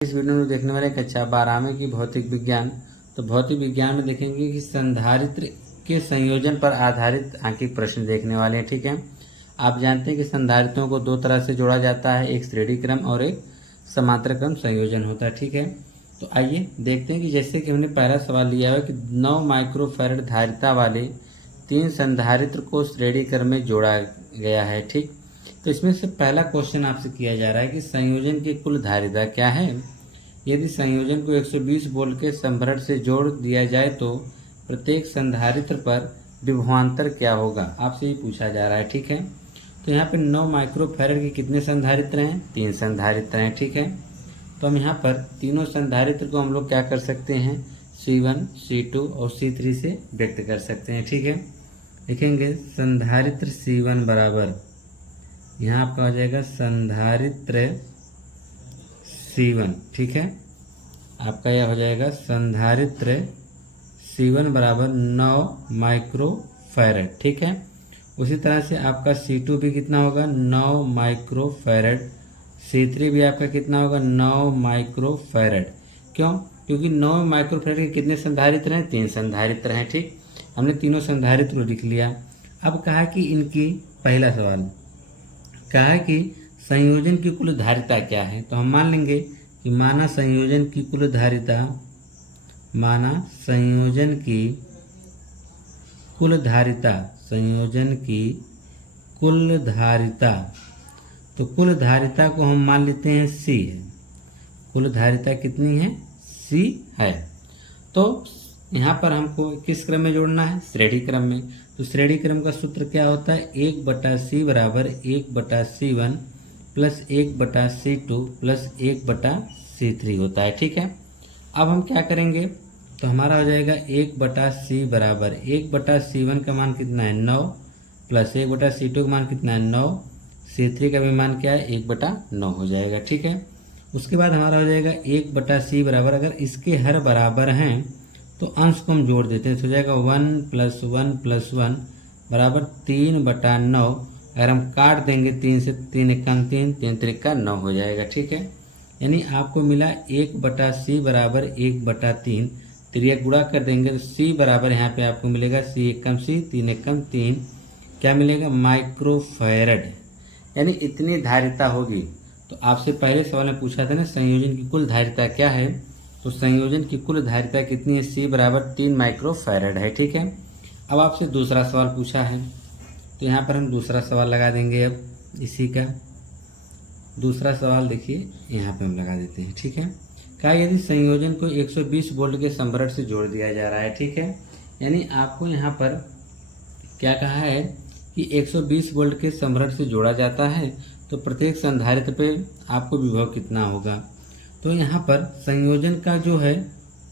इस वीडियो में देखने वाले कक्षा 12 में की भौतिक विज्ञान। तो भौतिक विज्ञान में देखेंगे कि संधारित्र के संयोजन पर आधारित आंकिक प्रश्न देखने वाले हैं। ठीक है, आप जानते हैं कि संधारित्रों को दो तरह से जोड़ा जाता है, एक श्रेणी क्रम और एक समांतर क्रम संयोजन होता है। ठीक है, तो आइए देखते हैं कि जैसे कि हमने पहला सवाल लिया है कि 9 माइक्रोफैरड धारिता वाले 3 संधारित्र को श्रेणी क्रम में जोड़ा गया है। ठीक, तो इसमें से पहला क्वेश्चन आपसे किया जा रहा है कि संयोजन की कुल धारिता क्या है। यदि संयोजन को 120 वोल्ट के संभरण से जोड़ दिया जाए तो प्रत्येक संधारित्र पर विभवांतर क्या होगा, आपसे ही पूछा जा रहा है। ठीक है, तो यहाँ पे 9 माइक्रोफैरड के कितने संधारित्र हैं? 3 संधारित्र हैं। ठीक है, तो हम यहाँ पर तीनों संधारित्र को हम लोग क्या कर सकते हैं, C1, C2 और C3 से व्यक्त कर सकते हैं। ठीक है, लिखेंगे संधारित्र C1 बराबर, यहाँ आपका हो जाएगा संधारित्र C1। ठीक है, आपका यह हो जाएगा संधारित्र C1 बराबर 9 माइक्रोफैरड। ठीक है, उसी तरह से आपका C2 भी कितना होगा, 9 माइक्रोफैरड। C3 भी आपका कितना होगा, 9 माइक्रोफैरड। क्यों? क्योंकि 9 माइक्रोफैरड के कितने संधारित्र हैं? 3 संधारित्र हैं। ठीक, हमने तीनों संधारित्र को लिख लिया। अब कहा कि इनकी, पहला सवाल कहा कि संयोजन की कुल धारिता क्या है, तो हम मान लेंगे कि माना संयोजन की कुल धारिता, माना संयोजन की कुल धारिता, संयोजन की कुल धारिता, तो कुल धारिता को हम मान लेते हैं C है। कुल धारिता कितनी है? C है। तो यहाँ पर हमको किस क्रम में जोड़ना है? श्रेणी क्रम में। तो श्रेणी क्रम का सूत्र क्या होता है? 1/C बराबर 1/C1 plus 1/C2 plus 1/C3 होता है। ठीक है, अब हम क्या करेंगे, तो हमारा हो जाएगा 1/C बराबर 1/C1 का मान कितना है, 9 प्लस 1/C2 का मान कितना है, 9। C3 का भी मान क्या है, 1/9 हो जाएगा। ठीक है, उसके बाद हमारा हो जाएगा 1/C बराबर, अगर इसके हर बराबर हैं तो अंश को हम जोड़ देते हैं, तो हो जाएगा 1 + 1 + 1 बराबर 3/9। अगर हम काट देंगे 3 से, 3 × 3, 3 × 9 हो जाएगा। ठीक है, यानी आपको मिला 1/C बराबर 1/3। त्रिया गुणा कर देंगे तो C बराबर यहाँ पे आपको मिलेगा C × C, 3 × 3 क्या मिलेगा, माइक्रोफैरड। यानी इतनी धारिता होगी। तो आपसे पहले सवाल में पूछा था ना संयोजन की कुल धारिता क्या है, तो संयोजन की कुल धारिता कितनी है? C बराबर 3 माइक्रोफैरड है। ठीक है, अब आपसे दूसरा सवाल पूछा है, तो यहाँ पर हम दूसरा सवाल लगा देंगे। अब इसी का दूसरा सवाल देखिए, यहाँ पे हम लगा देते हैं। ठीक है, क्या यदि संयोजन को 120 वोल्ट के संभरण से जोड़ दिया जा रहा है। ठीक है, यानी आपको यहाँ पर क्या कहा है कि 120 वोल्ट के संभरण से जोड़ा जाता है, तो प्रत्येक संधारित्र पे आपको विभव कितना होगा। तो यहाँ पर संयोजन का जो है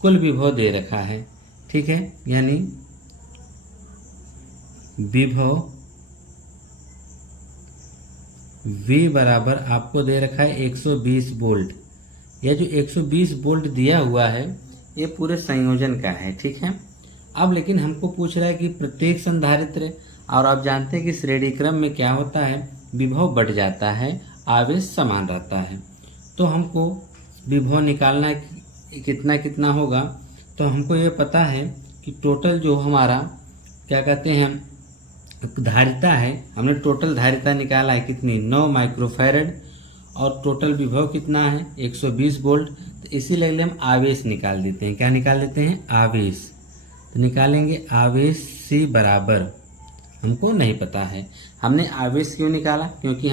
कुल विभव दे रखा है। ठीक है, यानी विभव V बराबर आपको दे रखा है 120 वोल्ट। यह जो 120 वोल्ट दिया हुआ है ये पूरे संयोजन का है। ठीक है, अब लेकिन हमको पूछ रहा है कि प्रत्येक संधारित्र, और आप जानते हैं कि श्रेणी क्रम में क्या होता है, विभव बढ़ जाता है, आवेश समान रहता है। तो हमको विभव निकालना है कितना कितना होगा, तो हमको ये पता है कि टोटल जो हमारा क्या कहते हैं धारिता है, हमने टोटल धारिता निकाला है कितनी, 9 माइक्रोफैरड, और टोटल विभव कितना है, 120 वोल्ट। तो इसीलिए हम आवेश निकाल देते हैं। क्या निकाल देते हैं? आवेश। तो निकालेंगे आवेश C बराबर, हमको नहीं पता है। हमने आवेश क्यों निकाला? क्योंकि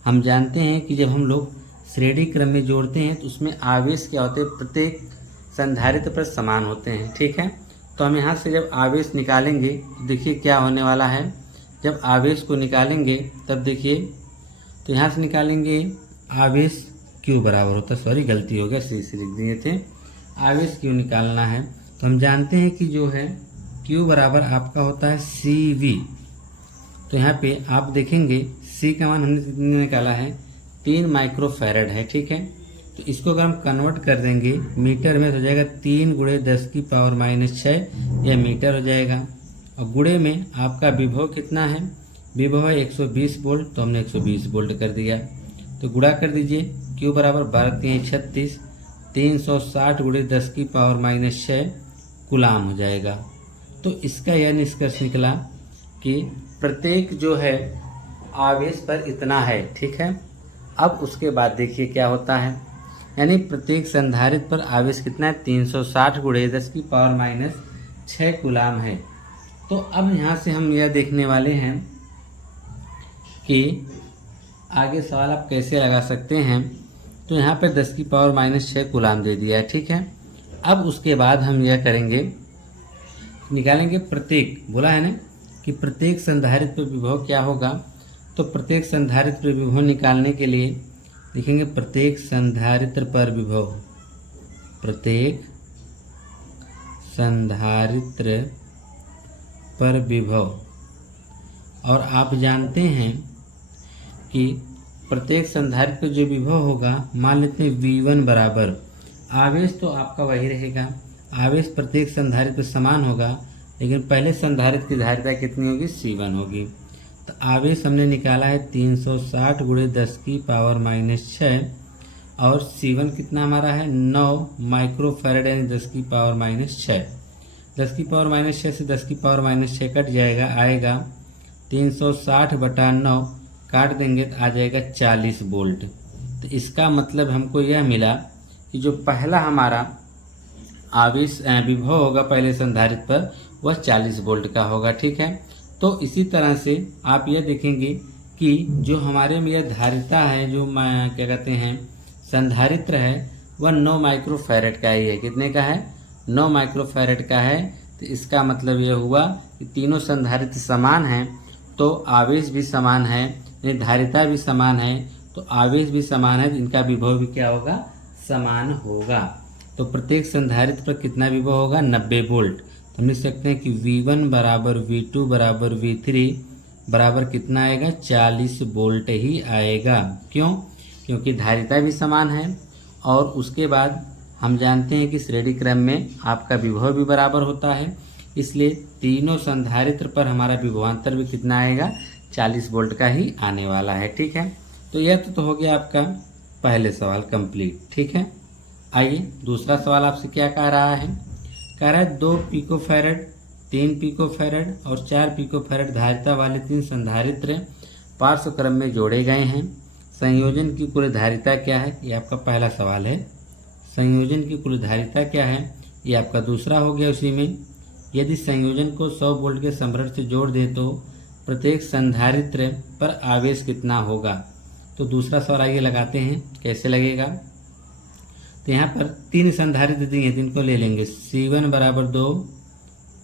हम जानते हैं कि जब हम लोग श्रेणी क्रम में जोड़ते हैं तो उसमें आवेश क्या होते हैं, प्रत्येक संधारित्र पर समान होते हैं। ठीक है, तो हम यहाँ से जब आवेश निकालेंगे तो देखिए क्या होने वाला है। जब आवेश को निकालेंगे तब देखिए, तो यहाँ से निकालेंगे आवेश Q बराबर होता है, सॉरी गलती हो गया, C लिख दिए थे। आवेश Q निकालना है तो हम जानते हैं कि जो है Q बराबर आपका होता है CV। तो यहाँ पे आप देखेंगे C का मान हमने कितने निकाला है, 3 माइक्रोफैरड है। ठीक है, तो इसको अगर हम कन्वर्ट कर देंगे मीटर में तो हो जाएगा 3 × 10⁻⁶, यह मीटर हो जाएगा। और गुणे में आपका विभव कितना है, विभव है 120 वोल्ट, तो हमने 120 वोल्ट कर दिया। तो गुणा कर दीजिए, Q बराबर 12×3 = 36, 360 गुणे 10 की पावर माइनस 6 कूलाम हो जाएगा। तो इसका यह निष्कर्ष निकला कि प्रत्येक जो है आवेश पर इतना है, ठीक है। अब उसके बाद देखिए क्या होता है, यानी प्रत्येक संधारित्र पर आवेश कितना है, 360 गुणे 10 की पावर माइनस 6 कूलाम है। तो अब यहाँ से हम यह देखने वाले हैं कि आगे सवाल आप कैसे लगा सकते हैं। तो यहाँ पर 10 की पावर माइनस 6 कूलाम दे दिया है, ठीक है। अब उसके बाद हम यह करेंगे, निकालेंगे प्रत्येक, बोला है ना कि प्रत्येक संधारित्र पर विभव क्या होगा। तो प्रत्येक संधारित्र पर विभव निकालने के लिए लिखेंगे प्रत्येक संधारित्र पर विभव, प्रत्येक संधारित्र पर विभव। और आप जानते हैं कि प्रत्येक संधारित्र पर जो विभव होगा, मान लेते हैं V1 बराबर, आवेश तो आपका वही रहेगा, आवेश प्रत्येक संधारित्र पर समान होगा, लेकिन पहले संधारित्र की धारिता कितनी होगी, C1 होगी। तो आवेश हमने निकाला है 360 गुणे 10 की पावर माइनस 6 और C1 कितना हमारा है 9 माइक्रो फैराड, यानी 10 की पावर माइनस 6। 10 की पावर माइनस 6 से 10 की पावर माइनस 6 कट जाएगा, आएगा 360/9, काट देंगे तो आ जाएगा 40 वोल्ट। तो इसका मतलब हमको यह मिला कि जो पहला हमारा आवेश विभव होगा पहले संधारित्र पर, वह 40 वोल्ट का होगा, ठीक है। तो इसी तरह से आप यह देखेंगे कि जो हमारे में यह धारिता है, जो क्या कहते हैं संधारित्र है, वह 9 माइक्रो फैराड का ही है। कितने का है, 9 माइक्रो फैराड का है। तो इसका मतलब यह हुआ कि तीनों संधारित्र समान हैं, तो आवेश भी समान है, यानी धारिता भी समान है, तो आवेश भी समान है, इनका विभव भी क्या होगा, समान होगा। तो प्रत्येक संधारित्र पर कितना विभव होगा, 90 वोल्ट। तो हम लिख सकते हैं कि V1 बराबर V2 बराबर V3 बराबर कितना आएगा, 40 वोल्ट ही आएगा। क्यों, क्योंकि धारिता भी समान है, और उसके बाद हम जानते हैं कि श्रेणी क्रम में आपका विभव भी बराबर होता है, इसलिए तीनों संधारित्र पर हमारा विभवांतर भी कितना आएगा, 40 वोल्ट का ही आने वाला है, ठीक है। तो यह तो हो गया आपका पहले सवाल कंप्लीट, ठीक है। आइए दूसरा सवाल आपसे क्या कह रहा है, कह रहा है 2 पिको फैराड, 3 पिको फैराड और 4 पिको फैराड धारिता वाले 3 संधारित्र पार्श्व क्रम में जोड़े गए हैं। संयोजन की कुल धारिता क्या है, ये आपका पहला सवाल है। संयोजन की कुल धारिता क्या है, ये आपका दूसरा हो गया। उसी में यदि संयोजन को 100 वोल्ट के संभरक से जोड़ दें तो प्रत्येक संधारित्र पर आवेश कितना होगा। तो दूसरा सवाल आइए लगाते हैं, कैसे लगेगा। तो यहाँ पर 3 संधारित्र दिए, जिनको ले लेंगे। C1 बराबर 2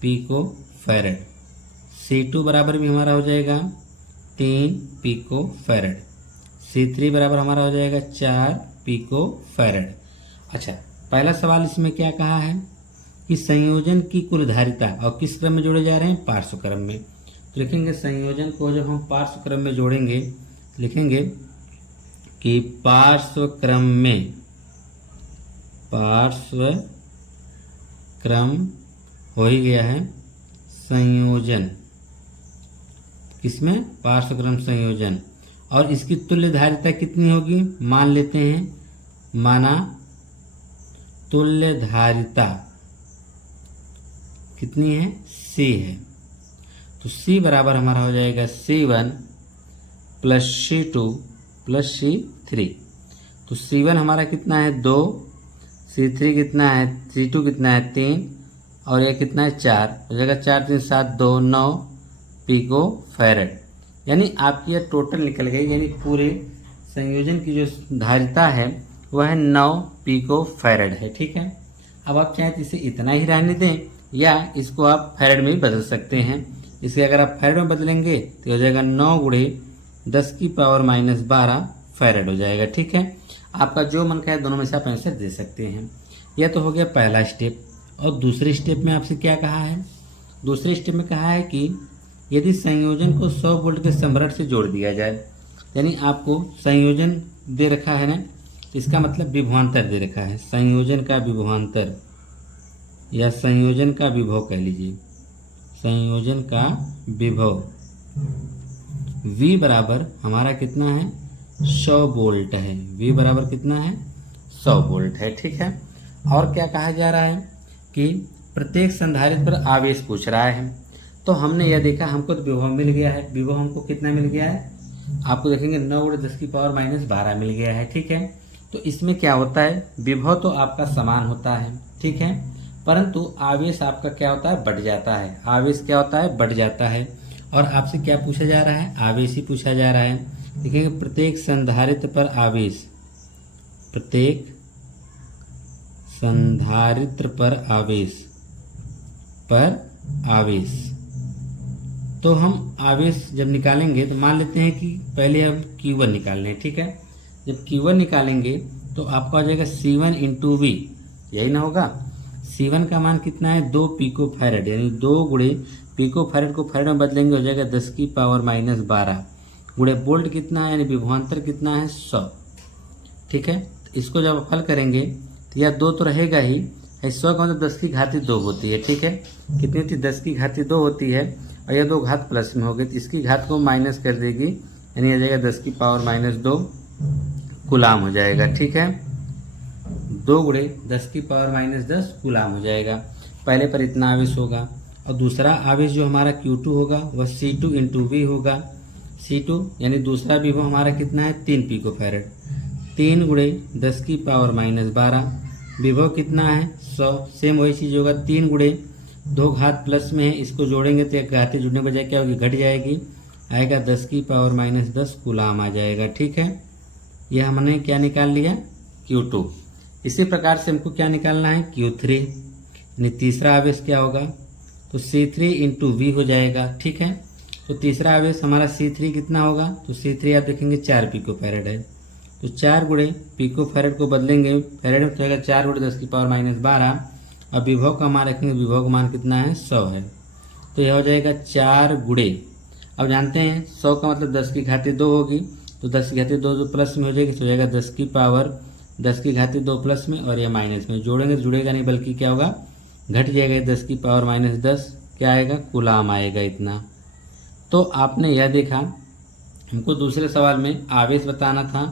पिको फैराड, C2 बराबर भी हमारा हो जाएगा 3 पिको फैराड, C3 बराबर हमारा हो जाएगा 4 पिको फैराड। अच्छा, पहला सवाल इसमें क्या कहा है कि संयोजन की कुल धारिता, और किस क्रम में जोड़े जा रहे हैं, पार्श्व क्रम में। तो लिखेंगे संयोजन को जब हम पार्श्व क्रम में जोड़ेंगे, लिखेंगे कि पार्श्व क्रम में, पार्श्व क्रम हो ही गया है संयोजन, किसमें, पार्श्व क्रम संयोजन। और इसकी तुल्य धारिता कितनी होगी, मान लेते हैं, माना तुल्य धारिता कितनी है, C है। तो C बराबर हमारा हो जाएगा C1 plus C2 plus C3। तो C1 हमारा कितना है 2, C3 कितना है, C2 कितना है 3, और यह कितना है 4, हो जाएगा 4 3 7 2 9 पिको फैराड। यानी आपकी यह टोटल निकल गई, यानी पूरे संयोजन की जो धारिता है वह 9 पिको फैराड है, ठीक है। अब आप चाहें तो इसे इतना ही रहने दें, या इसको आप फैराड में भी बदल सकते हैं। इसे अगर आप फैराड में बदलेंगे तो हो जाएगा 9 गुणे 10 की पावर माइनस 12 फैराड हो जाएगा, ठीक है। आपका जो मन का है दोनों में से आप आंसर दे सकते हैं। यह तो हो गया पहला स्टेप। और दूसरे स्टेप में आपसे क्या कहा है, दूसरे स्टेप में कहा है कि यदि संयोजन को 100 वोल्ट के संभरक से जोड़ दिया जाए, यानी आपको संयोजन दे रखा है ना, इसका मतलब विभवांतर दे रखा है, संयोजन का विभवांतर या संयोजन का विभव कह लीजिए, संयोजन का विभव V बराबर हमारा कितना है 100 वोल्ट है। V बराबर कितना है 100 वोल्ट है। ठीक है, और क्या कहा जा रहा है कि प्रत्येक संधारित्र पर आवेश पूछ रहा है। तो हमने यह देखा, हमको तो विभव मिल गया है। विभव हमको कितना मिल गया है, आपको देखेंगे 9×10⁻12 मिल गया है। ठीक है, तो इसमें क्या होता है, विभव तो आपका समान होता है, ठीक है, परंतु आवेश आपका क्या होता है, बढ़ जाता है। आवेश क्या होता है, बढ़ जाता है। और आपसे क्या पूछा जा रहा है, आवेश ही पूछा जा रहा है। देखेंगे प्रत्येक संधारित्र पर आवेश, प्रत्येक संधारित्र पर आवेश, तो हम आवेश जब निकालेंगे तो मान लेते हैं कि पहले हम Q1 निकाल लें। ठीक है, जब Q1 निकालेंगे तो आपका आ जाएगा C1 × V, यही ना होगा। C1 का मान कितना है, 2 पिको फैरेड, यानी 2 गुणे पिको फैरेड को फैरेड में बदलेंगे हो जाएगा 10⁻12 गुणे वोल्ट कितना है, यानी विभवांतर कितना है, 100। ठीक है, तो इसको जब हल करेंगे तो यह 2 तो रहेगा ही, 100 का मतलब 10⁻2 होती है। ठीक है, कितनी होती है, 10⁻2 होती है, और यह 2 घात प्लस में हो गई, तो इसकी घात को माइनस कर देगी, यानी आ जाएगा 10⁻2 कूलाम हो जाएगा। ठीक है, 2 गुणे 10⁻10 कूलाम हो जाएगा। पहले पर इतना आवेश होगा, और दूसरा आवेश जो हमारा Q2 होगा वह C2 × V होगा। C2 यानी दूसरा विभव हमारा कितना है, 3 पिको फैरेड, 3 गुणे 10⁻12, विभव कितना है, 100। सेम वही चीज़ होगा, 3 गुणे 2 घात प्लस में है, इसको जोड़ेंगे तो एक घाते जुड़ने बजाय क्या होगी, घट जाएगी, आएगा 10⁻10 कूलाम आ जाएगा। ठीक है, यह हमने क्या निकाल लिया, Q2। इसी प्रकार से हमको क्या निकालना है, Q3, यानी तीसरा आवेश क्या होगा, तो C3 × V हो जाएगा। ठीक है, तो तीसरा आवेश हमारा C3 कितना होगा, तो C3 आप देखेंगे 4 पिको फैरेड है, तो 4 गुणे पिको फैरेड को बदलेंगे फैरेड में, तो जाएगा 4 गुणे 10⁻12, और विभव का मान रखेंगे, विभव का मान कितना है, 100 है, तो यह हो जाएगा 4 गुणे, अब जानते हैं 100 का मतलब 10⁻2 होगी, तो 10⁻2 जो प्लस में हो जाएगी तो हो जाएगा 10⁻2 प्लस में, और यह माइनस में, जोड़ेंगे तो जुड़ेगा नहीं बल्कि क्या होगा, घट जाएगा, 10⁻10 क्या आएगा, कूलाम आएगा इतना। तो आपने यह देखा, हमको दूसरे सवाल में आवेश बताना था।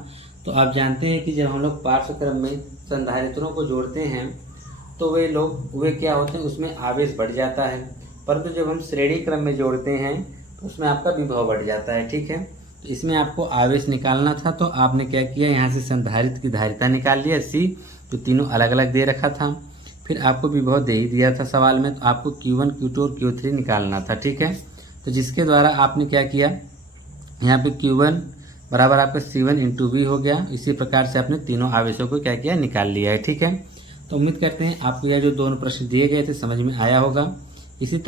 तो आप जानते हैं कि जब हम लोग पार्श्वक्रम में संधारित्रों को जोड़ते हैं तो वे क्या होते हैं, उसमें आवेश बढ़ जाता है, परंतु जब हम श्रेणी क्रम में जोड़ते हैं तो उसमें आपका विभव बढ़ जाता है। ठीक है, तो इसमें आपको आवेश निकालना था, तो आपने क्या किया, यहाँ से संधारित्र की धारिता निकाल लिया C, तो तीनों अलग अलग दे रखा था, फिर आपको विभव दे ही दिया था सवाल में, तो आपको Q1, Q2 और Q3 निकालना था। ठीक है, तो जिसके द्वारा आपने क्या किया, यहाँ पे Q1 बराबर आपका C1 × V हो गया। इसी प्रकार से आपने तीनों आवेशों को क्या किया, निकाल लिया है। ठीक है, तो उम्मीद करते हैं आपको यह जो दोनों प्रश्न दिए गए थे समझ में आया होगा। इसी